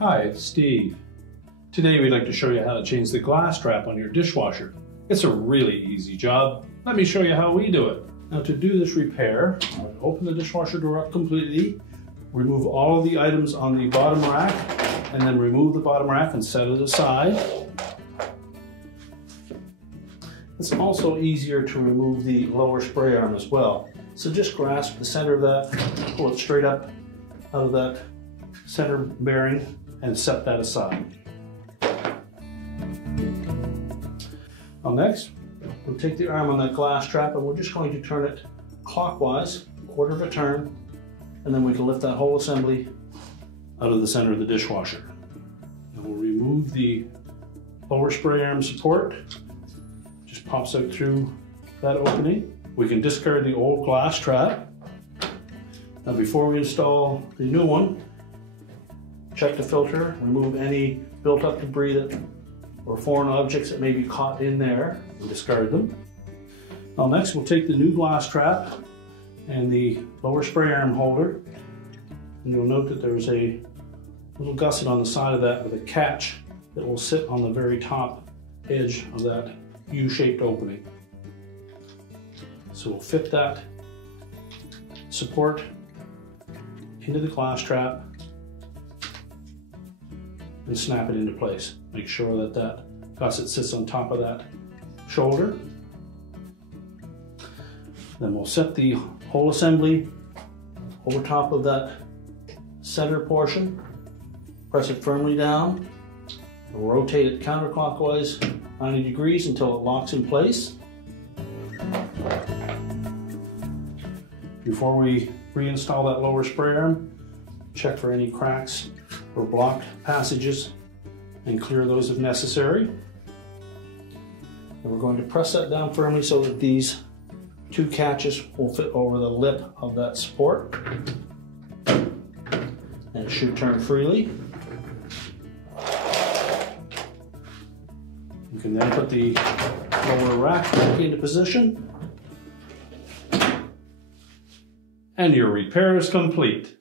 Hi, it's Steve. Today we'd like to show you how to change the glass trap on your dishwasher. It's a really easy job. Let me show you how we do it. Now to do this repair, I'm going to open the dishwasher door up completely, remove all of the items on the bottom rack, and then remove the bottom rack and set it aside. It's also easier to remove the lower spray arm as well. So just grasp the center of that, pull it straight up out of that center bearing and set that aside. Now next, we'll take the arm on that glass trap and we're just going to turn it clockwise, a quarter of a turn, and then we can lift that whole assembly out of the center of the dishwasher. And we'll remove the lower spray arm support. Just pops out through that opening. We can discard the old glass trap. Now before we install the new one, check the filter, remove any built-up debris or foreign objects that may be caught in there, and discard them. Now next we'll take the new glass trap and the lower spray arm holder, and you'll note that there's a little gusset on the side of that with a catch that will sit on the very top edge of that U-shaped opening. So we'll fit that support into the glass trap and snap it into place. Make sure that that gusset sits on top of that shoulder. Then we'll set the whole assembly over top of that center portion. Press it firmly down. We'll rotate it counterclockwise 90 degrees until it locks in place. Before we reinstall that lower spray arm, check for any cracks or blocked passages and clear those if necessary. And we're going to press that down firmly so that these two catches will fit over the lip of that support. And it should turn freely. You can then put the lower rack back into position. And your repair is complete.